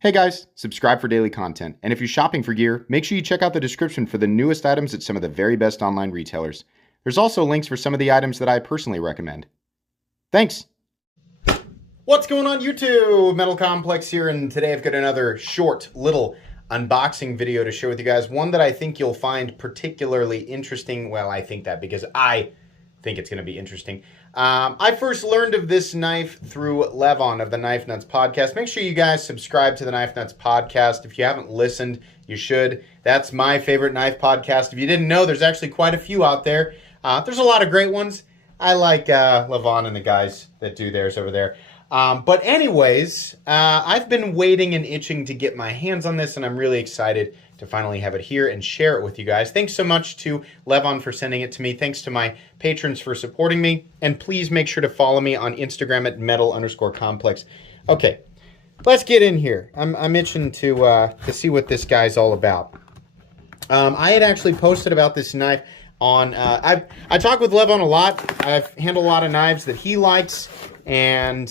Hey guys, subscribe for daily content. And if you're shopping for gear, make sure you check out the description for the newest items at some of the very best online retailers. There's also links for some of the items that I personally recommend. Thanks! What's going on YouTube? Metal Complex here, and today I've got another short little unboxing video to share with you guys. One that I think you'll find particularly interesting. Well, I think that because I think it's going to be interesting. I first learned of this knife through Levon of the Knife Nuts podcast. Make sure you guys subscribe to the Knife Nuts podcast. If you haven't listened, you should. That's my favorite knife podcast. If you didn't know, there's actually quite a few out there. There's a lot of great ones. I like Levon and the guys that do theirs over there. But anyways, I've been waiting and itching to get my hands on this, and I'm really excited to finally have it here and share it with you guys. Thanks so much to Levon for sending it to me. Thanks to my patrons for supporting me. And please make sure to follow me on Instagram at metal_complex. Okay, let's get in here. I'm itching to see what this guy's all about. I had actually posted about this knife on, I talk with Levon a lot. I've handled a lot of knives that he likes, and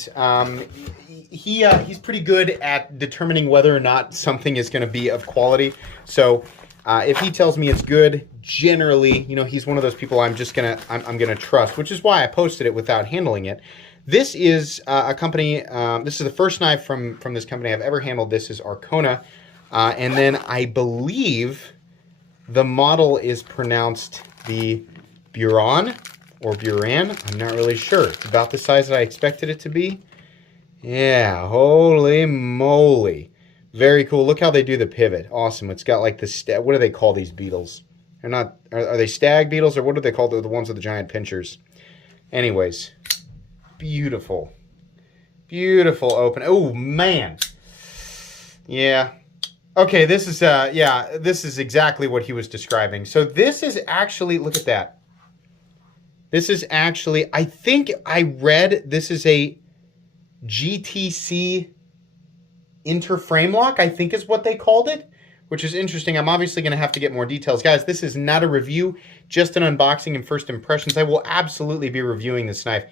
he's pretty good at determining whether or not something is going to be of quality. So if he tells me it's good, generally, you know, he's one of those people I'm gonna trust, which is why I posted it without handling it. This is a company. This is the first knife from this company I've ever handled. This is Arkona, and then I believe the model is pronounced the Buran or Buran. I'm not really sure. It's about the size that I expected it to be. Yeah, holy moly. Very cool. Look how they do the pivot. Awesome. It's got like the, what do they call these beetles? They're not, are they stag beetles, or what do they call the ones with the giant pinchers? Anyways, beautiful. Beautiful open. Oh, man. Yeah. Okay, this is, yeah, this is exactly what he was describing. So this is actually, look at that. This is actually, I think I read this is a GTC interframe lock, I think is what they called it, which is interesting. I'm obviously going to have to get more details. Guys, this is not a review, just an unboxing and first impressions. I will absolutely be reviewing this knife.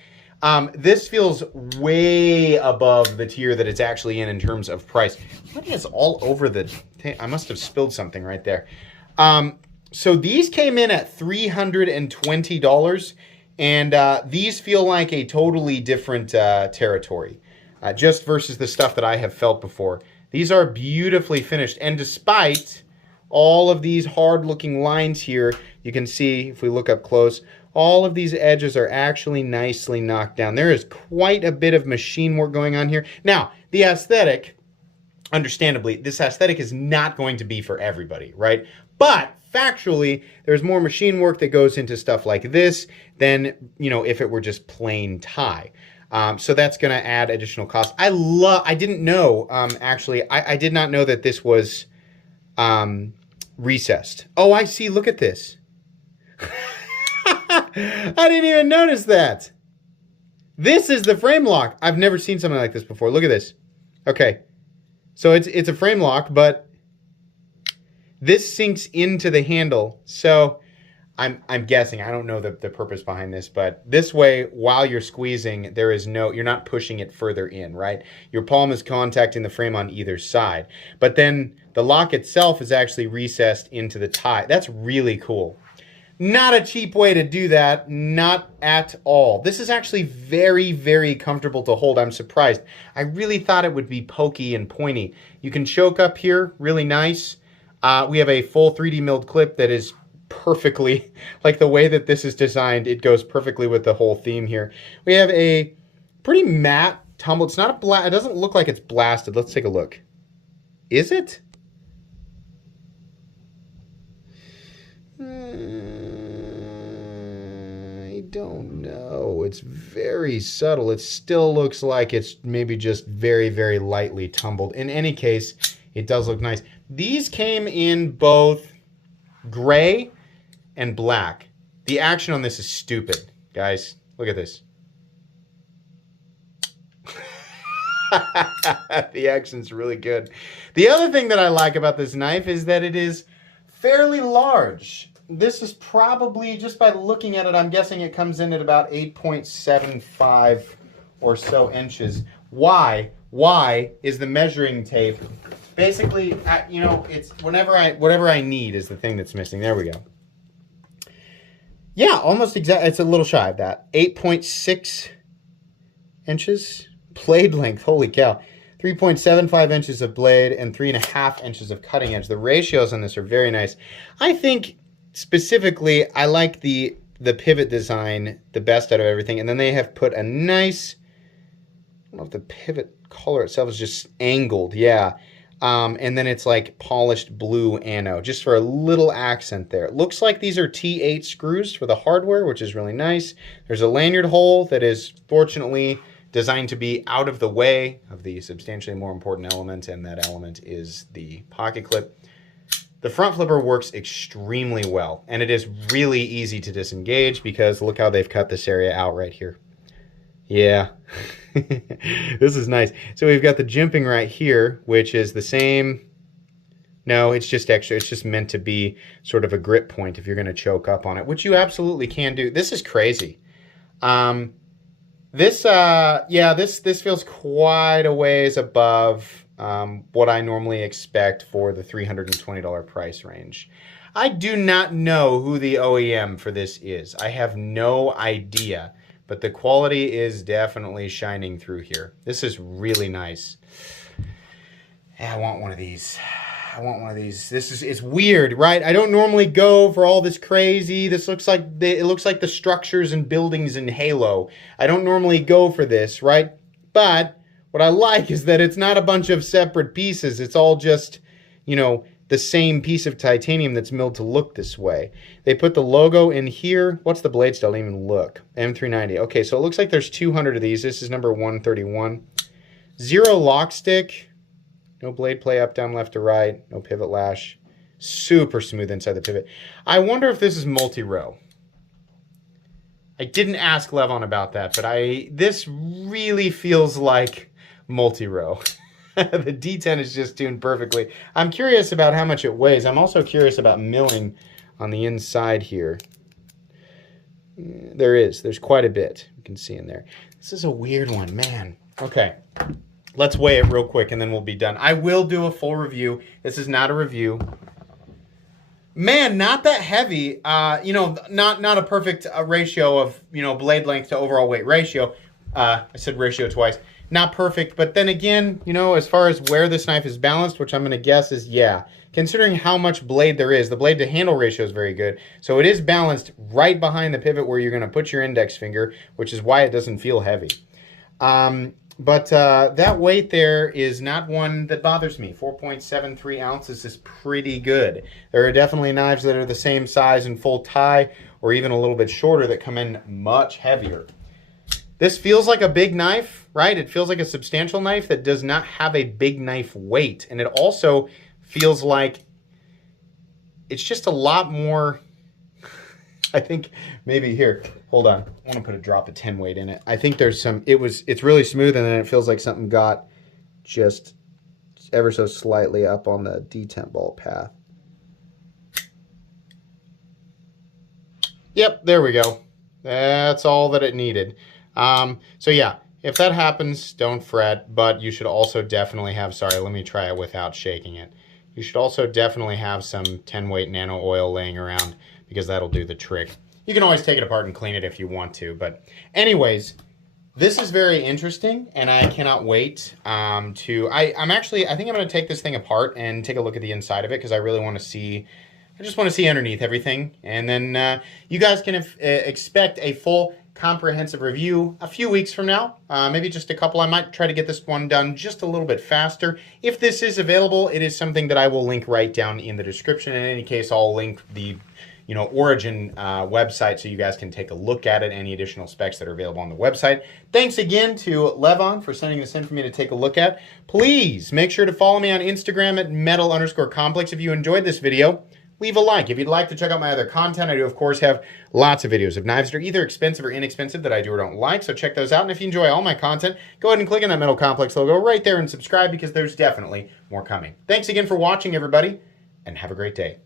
This feels way above the tier that it's actually in terms of price. What is all over the... I must have spilled something right there. So these came in at $320, and these feel like a totally different territory, just versus the stuff that I have felt before. These are beautifully finished, and despite all of these hard-looking lines here, you can see, if we look up close, all of these edges are actually nicely knocked down. There is quite a bit of machine work going on here. Now, the aesthetic, understandably, this aesthetic is not going to be for everybody, right? But factually, there's more machine work that goes into stuff like this than, you know, if it were just plain tie. So that's going to add additional cost. I didn't know, actually, I did not know that this was recessed. Oh, I see. Look at this. I didn't even notice that. This is the frame lock. I've never seen something like this before. Look at this. Okay. So it's a frame lock, but this sinks into the handle. So I'm guessing, I don't know the purpose behind this, but this way, while you're squeezing, there is no, you're not pushing it further in, right? Your palm is contacting the frame on either side. But then the lock itself is actually recessed into the tie. That's really cool. Not a cheap way to do that, not at all. This is actually very, very comfortable to hold. I'm surprised. I really thought it would be pokey and pointy. You can choke up here, really nice. We have a full 3D milled clip that is perfectly, like the way that this is designed, it goes perfectly with the whole theme here. We have a pretty matte tumble. It's not a blast. It doesn't look like it's blasted. Let's take a look. Is it? I don't know. It's very subtle. It still looks like it's maybe just very, very lightly tumbled. In any case, it does look nice. These came in both gray and black. The action on this is stupid, guys. Look at this. The action's really good. The other thing that I like about this knife is that it is fairly large. This is probably, just by looking at it, I'm guessing it comes in at about 8.75 or so inches. Why? Y is the measuring tape. Basically, you know, it's whatever I need is the thing that's missing. There we go. Yeah, almost exact. It's a little shy of that. 8.6 inches blade length. Holy cow. 3.75 inches of blade and 3.5 inches of cutting edge. The ratios on this are very nice. I think specifically I like the pivot design the best out of everything. And then they have put a nice, I don't know if the pivot color itself is just angled. Yeah. And then it's like polished blue anode, just for a little accent there. It looks like these are T8 screws for the hardware, which is really nice. There's a lanyard hole that is fortunately designed to be out of the way of the substantially more important element, and that element is the pocket clip. The front flipper works extremely well, and it is really easy to disengage because look how they've cut this area out right here. Yeah, this is nice. So we've got the jimping right here, which is the same. No, it's just extra. It's just meant to be sort of a grip point if you're going to choke up on it, which you absolutely can do. This is crazy. This feels quite a ways above what I normally expect for the $320 price range. I do not know who the OEM for this is. I have no idea. But the quality is definitely shining through here. This is really nice. Yeah, I want one of these. I want one of these. It's weird, right? I don't normally go for all this crazy. This looks like it looks like the structures and buildings in Halo. I don't normally go for this, right? But what I like is that it's not a bunch of separate pieces. It's all just, you know, the same piece of titanium that's milled to look this way. They put the logo in here. What's the blade style? I didn't even look. M390. Okay, so it looks like there's 200 of these. This is number 131. 0 lock stick. No blade play up, down, left to right. No pivot lash. Super smooth inside the pivot. I wonder if this is multi-row. I didn't ask Levon about that, but this really feels like multi-row. The D10 is just tuned perfectly. I'm curious about how much it weighs. I'm also curious about milling on the inside here. There's quite a bit you can see in there. This is a weird one, man. Okay, let's weigh it real quick and then we'll be done. I will do a full review. This is not a review. Man, not that heavy. You know, not a perfect ratio of, you know, blade length to overall weight ratio. I said ratio twice. Not perfect, but then again, you know, as far as where this knife is balanced, which I'm going to guess is, yeah, considering how much blade there is, the blade to handle ratio is very good. So it is balanced right behind the pivot where you're going to put your index finger, which is why it doesn't feel heavy. But that weight there is not one that bothers me. 4.73 ounces is pretty good. There are definitely knives that are the same size and full tie, or even a little bit shorter, that come in much heavier. This feels like a big knife, right? It feels like a substantial knife that does not have a big knife weight. And it also feels like it's just a lot more, I think maybe here, hold on. I want to put a drop of 10 weight in it. I think there's some, it's really smooth, and then it feels like something got just ever so slightly up on the detent bolt path. Yep, there we go. That's all that it needed. So yeah, if that happens, don't fret, but you should also definitely have, sorry, let me try it without shaking it. You should also definitely have some 10 weight nano oil laying around, because that'll do the trick. You can always take it apart and clean it if you want to, but anyways, this is very interesting, and I cannot wait I think I'm going to take this thing apart and take a look at the inside of it, because I really want to see, I just want to see underneath everything, and then you guys can expect a full comprehensive review a few weeks from now, maybe just a couple. I might try to get this one done just a little bit faster. If this is available, it is something that I will link right down in the description. In any case, I'll link the Origin website so you guys can take a look at it, any additional specs that are available on the website. Thanks again to Levon for sending this in for me to take a look at. Please make sure to follow me on Instagram at metal_complex. If you enjoyed this video, leave a like. If you'd like to check out my other content, I do, of course, have lots of videos of knives that are either expensive or inexpensive that I do or don't like, so check those out. And if you enjoy all my content, go ahead and click on that Metal Complex logo right there and subscribe, because there's definitely more coming. Thanks again for watching, everybody, and have a great day.